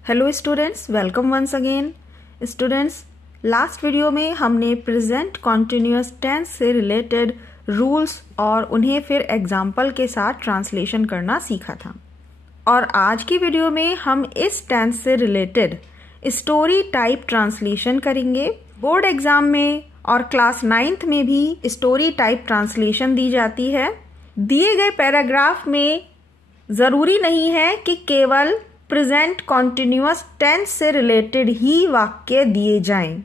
Hello students, welcome once again. Students, last video में हमने present continuous tense से related rules और उन्हें फिर एग्जाम्पल के साथ ट्रांसलेशन करना सीखा था। और आज की वीडियो में हम इस टेंस से रिलेटेड स्टोरी टाइप ट्रांसलेशन करेंगे। बोर्ड एग्जाम में और क्लास 9th में भी स्टोरी टाइप ट्रांसलेशन दी जाती है। दिए गए पैराग्राफ में ज़रूरी नहीं है कि केवल प्रेजेंट कॉन्टिन्यूअस टेंस से रिलेटेड ही वाक्य दिए जाएं।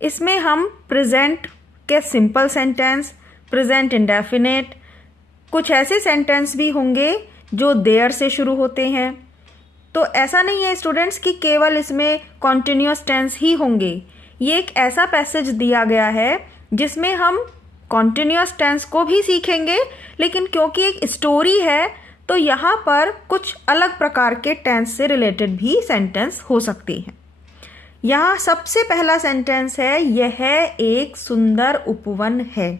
इसमें हम प्रेजेंट के सिंपल सेंटेंस, प्रेजेंट इंडेफिनिट, कुछ ऐसे सेंटेंस भी होंगे जो देयर से शुरू होते हैं। तो ऐसा नहीं है स्टूडेंट्स कि केवल इसमें कॉन्टिन्यूअस टेंस ही होंगे। ये एक ऐसा पैसेज दिया गया है जिसमें हम कॉन्टिन्यूअस टेंस को भी सीखेंगे, लेकिन क्योंकि एक स्टोरी है तो यहाँ पर कुछ अलग प्रकार के टेंस से रिलेटेड भी सेंटेंस हो सकते हैं। यहाँ सबसे पहला सेंटेंस है, यह एक सुंदर उपवन है।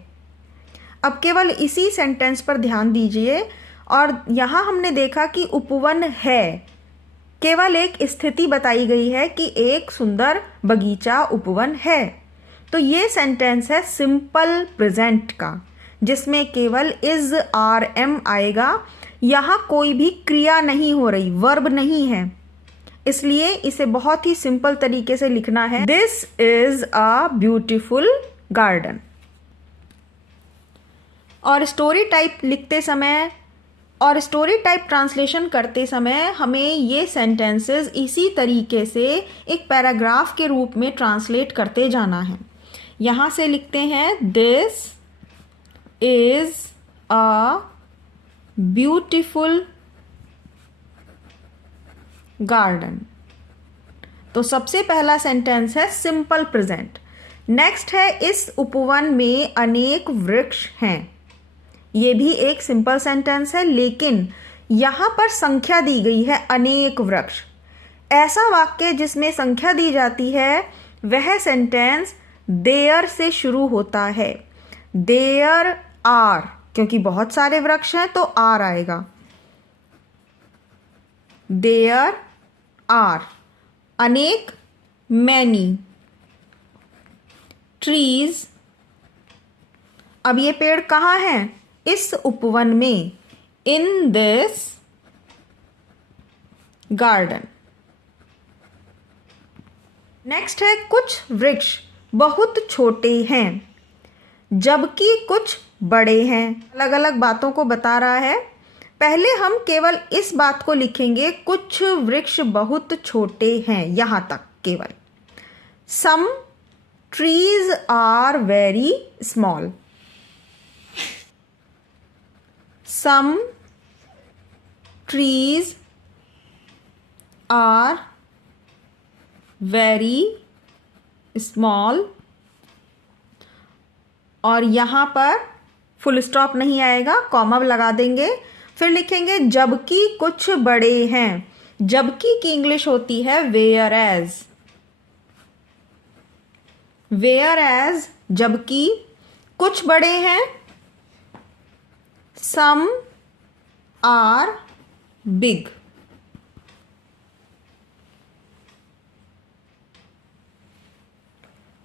अब केवल इसी सेंटेंस पर ध्यान दीजिए। और यहाँ हमने देखा कि उपवन है, केवल एक स्थिति बताई गई है कि एक सुंदर बगीचा उपवन है। तो ये सेंटेंस है सिंपल प्रेजेंट का, जिसमें केवल इज आर एम आएगा। यहाँ कोई भी क्रिया नहीं हो रही, वर्ब नहीं है, इसलिए इसे बहुत ही सिंपल तरीके से लिखना है, this is a beautiful garden. और स्टोरी टाइप लिखते समय और स्टोरी टाइप ट्रांसलेशन करते समय हमें ये सेंटेंसेस इसी तरीके से एक पैराग्राफ के रूप में ट्रांसलेट करते जाना है। यहाँ से लिखते हैं, this is a beautiful garden. तो सबसे पहला सेंटेंस है सिंपल प्रेजेंट। नेक्स्ट है, इस उपवन में अनेक वृक्ष हैं। ये भी एक सिंपल सेंटेंस है, लेकिन यहाँ पर संख्या दी गई है, अनेक वृक्ष। ऐसा वाक्य जिसमें संख्या दी जाती है वह सेंटेंस देयर से शुरू होता है। देयर आर, क्योंकि बहुत सारे वृक्ष हैं तो आर आएगा। देयर आर अनेक, मैनी ट्रीज। अब ये पेड़ कहाँ हैं? इस उपवन में, इन दिस गार्डन। नेक्स्ट है, कुछ वृक्ष बहुत छोटे हैं जबकि कुछ बड़े हैं। अलग अलग बातों को बता रहा है। पहले हम केवल इस बात को लिखेंगे, कुछ वृक्ष बहुत छोटे हैं, यहां तक केवल। Some trees are very small. Some trees are very small. और यहाँ पर फुल स्टॉप नहीं आएगा, कॉमा लगा देंगे। फिर लिखेंगे, जबकि कुछ बड़े हैं। जबकि की इंग्लिश होती है वेयर एज। वेयर एज, जबकि कुछ बड़े हैं। Some are big.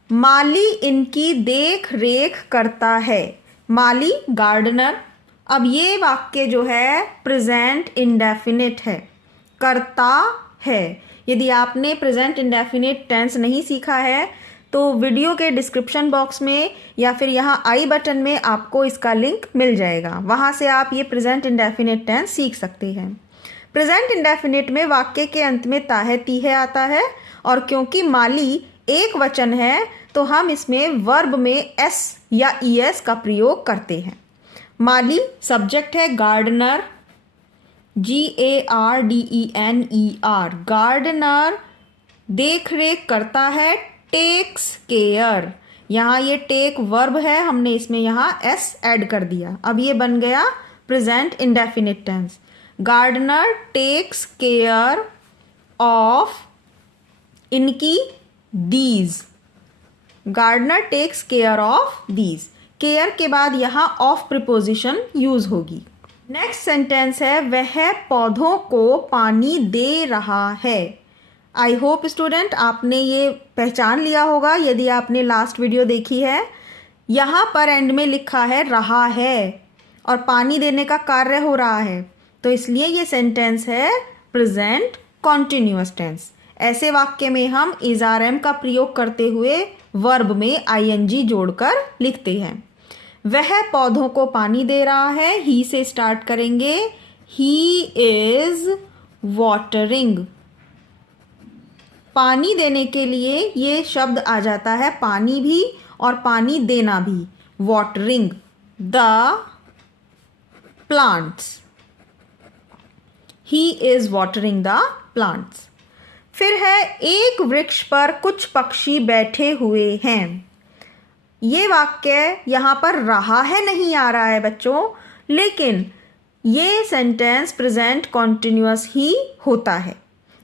माली इनकी देख रेख करता है। माली गार्डनर। अब ये वाक्य जो है प्रेजेंट इंडेफिनिट है, करता है। यदि आपने प्रेजेंट इंडेफिनिट टेंस नहीं सीखा है तो वीडियो के डिस्क्रिप्शन बॉक्स में या फिर यहाँ आई बटन में आपको इसका लिंक मिल जाएगा, वहाँ से आप ये प्रेजेंट इंडेफिनिट टेंस सीख सकते हैं। प्रेजेंट इंडेफिनिट में वाक्य के अंत में ताहे तीहे आता है, और क्योंकि माली एक वचन है तो हम इसमें वर्ब में एस या ईएस का प्रयोग करते हैं। माली सब्जेक्ट है, गार्डनर GARDENER, गार्डनर देख रेख करता है, टेक्स केयर। यहाँ ये टेक वर्ब है, हमने इसमें यहाँ एस ऐड कर दिया। अब ये बन गया present indefinite tense. Gardener takes care of इनकी these. Gardener takes care of these. Care के बाद यहाँ ऑफ प्रीपोजिशन यूज होगी। नेक्स्ट सेंटेंस है, वह पौधों को पानी दे रहा है। आई होप स्टूडेंट आपने ये पहचान लिया होगा यदि आपने लास्ट वीडियो देखी है। यहाँ पर एंड में लिखा है रहा है और पानी देने का कार्य हो रहा है, तो इसलिए ये सेंटेंस है प्रेजेंट कॉन्टिन्यूअस टेंस। ऐसे वाक्य में हम इज आर एम का प्रयोग करते हुए वर्ब में आईएनजी जोड़कर लिखते हैं। वह पौधों को पानी दे रहा है, ही से स्टार्ट करेंगे। He is watering. पानी देने के लिए ये शब्द आ जाता है पानी भी और पानी देना भी, watering the plants. He is watering the plants. फिर है एक वृक्ष पर कुछ पक्षी बैठे हुए हैं। ये वाक्य यहाँ पर रहा है नहीं आ रहा है बच्चों, लेकिन ये सेंटेंस प्रेजेंट कॉन्टिन्यूअस ही होता है।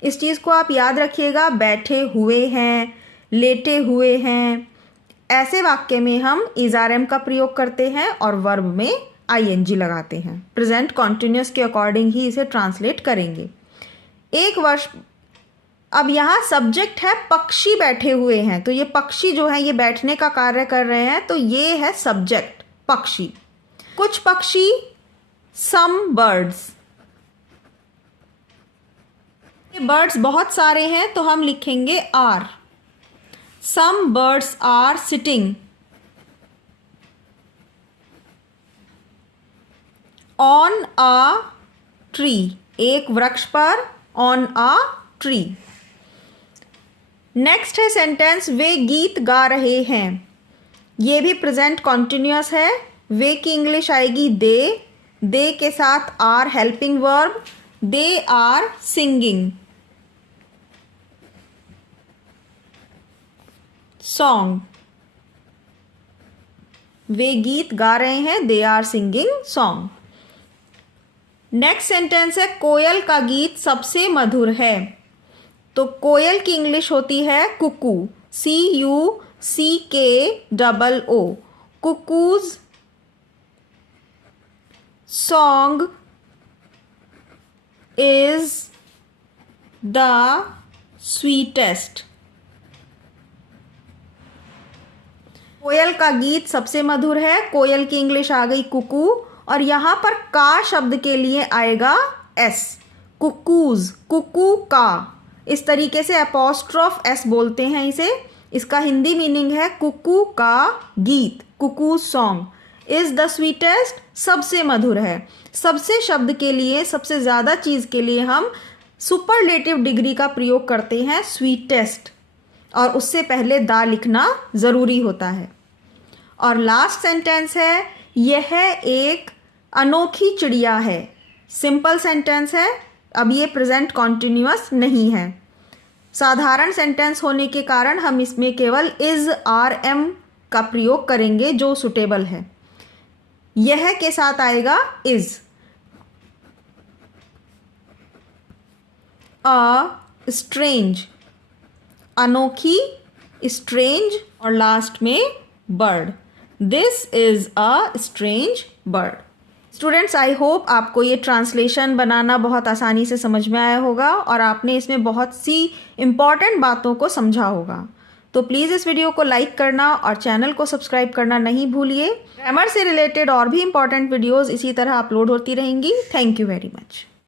इस चीज़ को आप याद रखिएगा। बैठे हुए हैं, लेटे हुए हैं, ऐसे वाक्य में हम इज आर एम का प्रयोग करते हैं और वर्ब में आईएनजी लगाते हैं। प्रेजेंट कॉन्टिन्यूअस के अकॉर्डिंग ही इसे ट्रांसलेट करेंगे। एक वर्ष, अब यहाँ सब्जेक्ट है पक्षी बैठे हुए हैं, तो ये पक्षी जो है ये बैठने का कार्य कर रहे हैं, तो ये है सब्जेक्ट पक्षी। कुछ पक्षी, सम बर्ड्स। बर्ड्स बहुत सारे हैं तो हम लिखेंगे are. Some birds are sitting on a tree. एक वृक्ष पर, ऑन अ ट्री। नेक्स्ट है सेंटेंस वे गीत गा रहे हैं। ये भी प्रेजेंट कॉन्टिन्यूअस है। वे की इंग्लिश आएगी दे। दे के साथ are helping verb. They are singing song. वे गीत गा रहे हैं, they are singing song. Next sentence है कोयल का गीत सबसे मधुर है। तो कोयल की इंग्लिश होती है cuckoo, CUCKOO। Cuckoo's song is the sweetest. कोयल का गीत सबसे मधुर है। कोयल की इंग्लिश आ गई कुकू और यहाँ पर का शब्द के लिए आएगा एस। कुकूज, कुकू का। इस तरीके से अपॉस्ट्रोफ एस बोलते हैं इसे। इसका हिंदी मीनिंग है कुकू का गीत, cuckoo song is the sweetest, सबसे मधुर है। सबसे शब्द के लिए, सबसे ज़्यादा चीज़ के लिए हम सुपरलेटिव डिग्री का प्रयोग करते हैं स्वीटेस्ट, और उससे पहले दा लिखना ज़रूरी होता है। और लास्ट सेंटेंस है यह एक अनोखी चिड़िया है। सिंपल सेंटेंस है। अब ये प्रेजेंट कॉन्टिन्यूअस नहीं है। साधारण सेंटेंस होने के कारण हम इसमें केवल इज आर एम का प्रयोग करेंगे जो सुटेबल है। यह के साथ आएगा इज। अ स्ट्रेंज, अनोखी, स्ट्रेंज और लास्ट में bird. This is a strange bird. Students, I hope आपको ये ट्रांसलेशन बनाना बहुत आसानी से समझ में आया होगा और आपने इसमें बहुत सी इम्पॉर्टेंट बातों को समझा होगा। तो प्लीज़ इस वीडियो को लाइक करना और चैनल को सब्सक्राइब करना नहीं भूलिए। ग्रामर से रिलेटेड और भी इम्पॉर्टेंट वीडियोज़ इसी तरह अपलोड होती रहेंगी। Thank you very much.